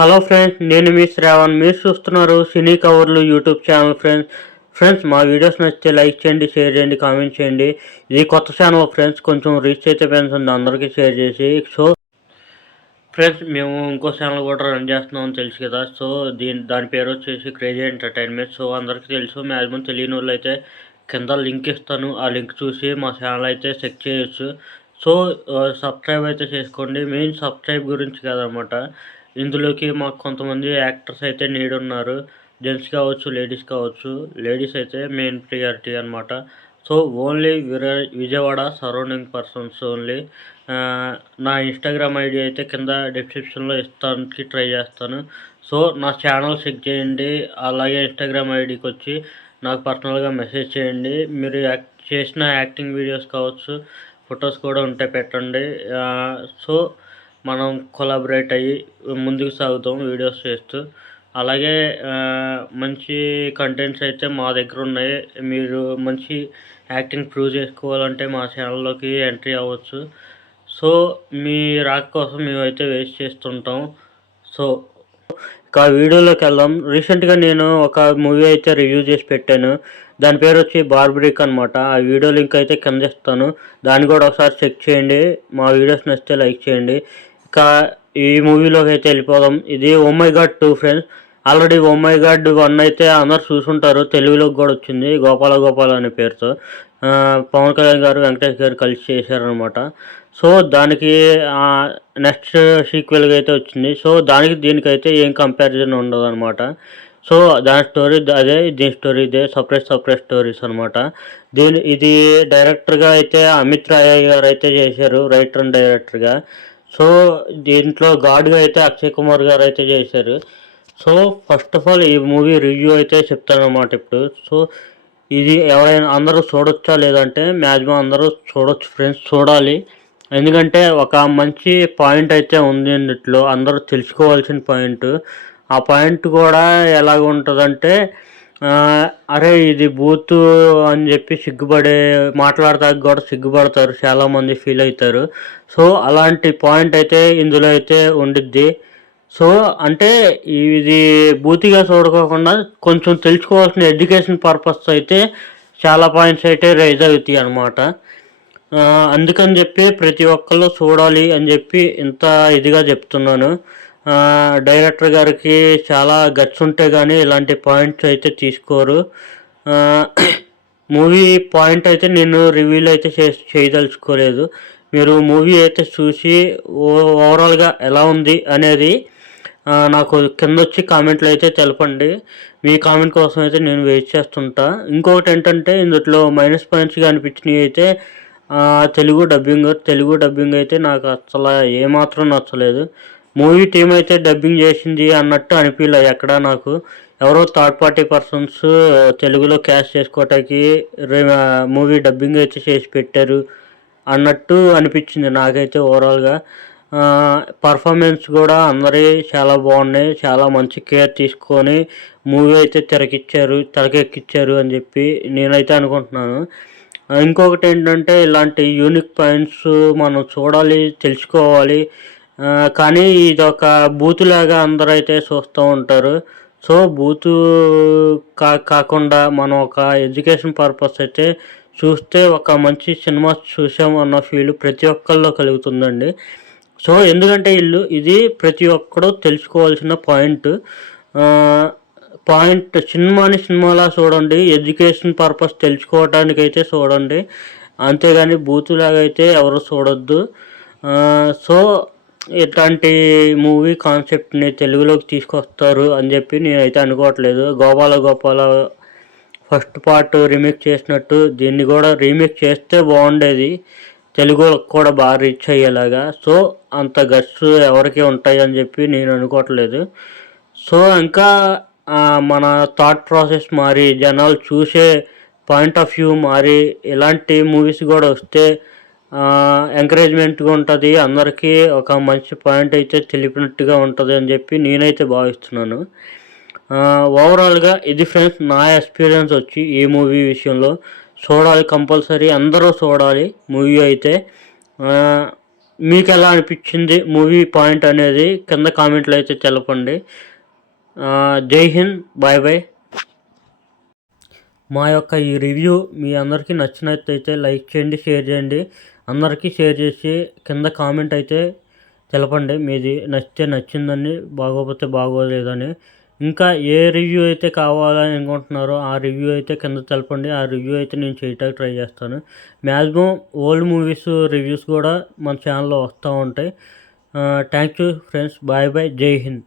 Hello friends, నేను మీ శ్రావణ్. మీరు చూస్తున్నారు సినీ కవర్లు యూట్యూబ్ ఛానల్. ఫ్రెండ్స్ మా వీడియోస్ నచ్చితే లైక్ చేయండి, షేర్ చేయండి, కామెంట్ చేయండి. ఇది కొత్త ఛానల్ ఫ్రెండ్స్, కొంచెం రీచ్ అయితే పెంచండి అందరికీ షేర్ చేసి. సో ఫ్రెండ్స్, మేము ఇంకో ఛానల్ కూడా రన్ చేస్తున్నామని తెలుసు కదా. సో దాని పేరు వచ్చేసి క్రేజీ ఎంటర్టైన్మెంట్. సో అందరికీ తెలుసు, మ్యాక్సిమం తెలియని వాళ్ళు అయితే కింద లింక్ ఇస్తాను. ఆ లింక్ చూసి మా ఛానల్ అయితే చెక్ చేయొచ్చు. సో సబ్స్క్రైబ్ అయితే చేసుకోండి. మెయిన్ సబ్స్క్రైబ్ గురించి కాదనమాట. ఇందులోకి మాకు కొంతమంది యాక్టర్స్ అయితే నీడ్ ఉన్నారు. జెంట్స్ కావచ్చు, లేడీస్ కావచ్చు. లేడీస్ అయితే మెయిన్ ప్రియారిటీ అనమాట. So only Vijayawada surrounding persons only. నా ఇన్స్టాగ్రామ్ ఐడి అయితే కింద డిస్క్రిప్షన్లో ఇస్తానికి ట్రై చేస్తాను. సో నా ఛానల్ చెక్ చేయండి. అలాగే ఇన్స్టాగ్రామ్ ఐడికి వచ్చి నాకు పర్సనల్గా మెసేజ్ చేయండి. మీరు చేసిన యాక్టింగ్ వీడియోస్ కావచ్చు, ఫొటోస్ కూడా ఉంటే పెట్టండి. సో మనం కొలాబరేట్ అయ్యి ముందుకు సాగుతాం వీడియోస్ చేస్తూ. అలాగే మంచి కంటెంట్స్ అయితే మా దగ్గర ఉన్నాయి. మీరు మంచి యాక్టింగ్ ప్రూవ్ చేసుకోవాలంటే మా ఛానల్లోకి ఎంట్రీ అవ్వచ్చు. సో మీ రాక కోసం మేమైతే వెయిట్ చేస్తుంటాం. సో ఇక వీడియోలోకి వెళ్దాం. రీసెంట్గా నేను ఒక మూవీ అయితే రివ్యూ చేసి పెట్టాను. దాని పేరు వచ్చి బార్బరిక్ అనమాట. ఆ వీడియో లింక్ అయితే కింద ఇస్తాను. దాన్ని కూడా ఒకసారి చెక్ చేయండి. మా వీడియోస్ నచ్చితే లైక్ చేయండి. ఇక ఈ మూవీలోకి అయితే వెళ్ళిపోదాం. ఇది oh my God 2 friends. Already oh my God 1 అయితే అందరు చూసుంటారు. తెలుగులోకి కూడా వచ్చింది, గోపాల అనే పేరుతో. పవన్ కళ్యాణ్ గారు, వెంకటేష్ గారు కలిసి చేశారనమాట. సో దానికి నెక్స్ట్ సీక్వెల్గా అయితే వచ్చింది. సో దీనికైతే ఏం కంపారిజన్ ఉండదు అనమాట. సో దాని స్టోరీ అదే, దీని స్టోరీ ఇదే, సపరేట్ స్టోరీస్ అనమాట. ఇది డైరెక్టర్గా అయితే అమిత్ రాయ్ గారు అయితే చేశారు, రైటర్ అండ్ డైరెక్టర్గా. సో దీంట్లో గాడ్గా అయితే అక్షయ్ కుమార్ గారు అయితే చేశారు. సో ఫస్ట్ ఆఫ్ ఆల్ ఈ మూవీ రివ్యూ అయితే చెప్తాను అన్నమాట ఇప్పుడు. సో ఇది ఎవరైనా అందరూ చూడొచ్చా లేదంటే మ్యాక్సిమం అందరూ చూడొచ్చు ఫ్రెండ్స్, చూడాలి. ఎందుకంటే ఒక మంచి పాయింట్ అయితే ఉంది ఇందులో, అందరూ తెలుసుకోవాల్సిన పాయింట్. ఆ పాయింట్ కూడా ఎలాగ ఉంటుందంటే, అరే ఇది బూతు అని చెప్పి మాట్లాడతానికి కూడా సిగ్గుపడతారు, చాలామంది ఫీల్ అవుతారు. సో అలాంటి పాయింట్ అయితే ఇందులో అయితే ఉండిద్ది. సో అంటే ఇది బూతిగా చూడకోకుండా కొంచెం తెలుసుకోవాల్సిన ఎడ్యుకేషన్ పర్పస్ అయితే చాలా పాయింట్స్ అయితే రైజ్ అవుతాయి అన్నమాట. అందుకని చెప్పి ప్రతి ఒక్కళ్ళు చూడాలి అని చెప్పి ఇంత ఇదిగా చెప్తున్నాను. డైరెక్టర్ గారికి చాలా గట్స్ ఉంటే కానీ ఇలాంటి పాయింట్స్ అయితే తీసుకోరు. మూవీ పాయింట్ అయితే నేను రివ్యూలు అయితే చేయదలుచుకోలేదు. మీరు మూవీ అయితే చూసి ఓవరాల్గా ఎలా ఉంది అనేది నాకు కింద వచ్చి కామెంట్లు అయితే తెలపండి. మీ కామెంట్ కోసం అయితే నేను వెయిట్ చేస్తుంటా. ఇంకొకటి ఏంటంటే, ఇందులో మైనస్ పాయింట్స్గా అనిపించినవి అయితే తెలుగు డబ్బింగ్ అయితే నాకు అసలు ఏమాత్రం నచ్చలేదు. మూవీ టీం అయితే డబ్బింగ్ చేసింది అన్నట్టు అనిపించలేదు ఎక్కడ నాకు. ఎవరో థర్డ్ పార్టీ పర్సన్స్ తెలుగులో క్యాష్ చేసుకోవటానికి మూవీ డబ్బింగ్ అయితే చేసి పెట్టారు అన్నట్టు అనిపించింది నాకైతే ఓవరాల్గా. పర్ఫార్మెన్స్ కూడా అందరి చాలా బాగున్నాయి. చాలా మంచి కేర్ తీసుకొని మూవీ అయితే తెరకెక్కించారు అని చెప్పి నేనైతే అనుకుంటున్నాను. ఇంకొకటి ఏంటంటే, ఇలాంటి యూనిక్ పాయింట్స్ మనం చూడాలి, తెలుసుకోవాలి. కానీ ఇది ఒక బూతులాగా అందరూ అయితే చూస్తూ ఉంటారు. సో బూతు కాకుండా మనం ఒక ఎడ్యుకేషన్ పర్పస్ అయితే చూస్తే ఒక మంచి సినిమా చూసాము అన్న ఫీల్ ప్రతి ఒక్కరిలో కలుగుతుందండి. సో ఎందుకంటే ఇది ప్రతి ఒక్కడూ తెలుసుకోవాల్సిన పాయింట్. సినిమాలా చూడండి, ఎడ్యుకేషన్ పర్పస్ తెలుసుకోవడానికి అయితే చూడండి, అంతేగాని బూతులాగా అయితే ఎవరు చూడొద్దు. సో ఇట్లాంటి మూవీ కాన్సెప్ట్ని తెలుగులోకి తీసుకొస్తారు అని చెప్పి నేనైతే అనుకోవట్లేదు. గోపాల ఫస్ట్ పార్ట్ రీమేక్ చేసినట్టు దీన్ని కూడా రీమేక్ చేస్తే బాగుండేది, తెలుగులో కూడా బాగా రీచ్ అయ్యేలాగా. సో అంత గట్స్ ఎవరికి ఉంటాయి అని చెప్పి నేను అనుకోవట్లేదు. సో ఇంకా మన థాట్ ప్రాసెస్ మారి, జనాలు చూసే పాయింట్ ఆఫ్ వ్యూ మారి, ఇలాంటి మూవీస్ కూడా వస్తే ఎంకరేజ్మెంట్గా ఉంటుంది, అందరికీ ఒక మంచి పాయింట్ అయితే తెలిపినట్టుగా ఉంటుంది అని చెప్పి నేనైతే భావిస్తున్నాను. ఓవరాల్గా ఇది ఫ్రెండ్స్ నా ఎక్స్పీరియన్స్ వచ్చి ఈ మూవీ విషయంలో. చూడాలి, కంపల్సరీ అందరూ చూడాలి మూవీ అయితే. మీకు ఎలా అనిపించింది మూవీ పాయింట్ అనేది కింద కామెంట్లో అయితే తెలపండి. జై హింద్, బాయ్ బాయ్. మా యొక్క ఈ రివ్యూ మీ అందరికీ నచ్చినట్టయితే లైక్ చేయండి, షేర్ చేయండి. అందరికీ షేర్ చేసి కింద కామెంట్ అయితే తెలపండి మీది నచ్చితే నచ్చిందని, బాగోకపోతే బాగోలేదని. ఇంకా ఏ రివ్యూ అయితే కావాలని అనుకుంటున్నారో ఆ రివ్యూ అయితే కింద తెలపండి. ఆ రివ్యూ అయితే నేను చేయడానికి ట్రై చేస్తాను. మ్యాక్సిమం ఓల్డ్ మూవీస్ రివ్యూస్ కూడా మన ఛానల్లో వస్తూ ఉంటాయి. Thank you friends, bye bye, జై హింద్.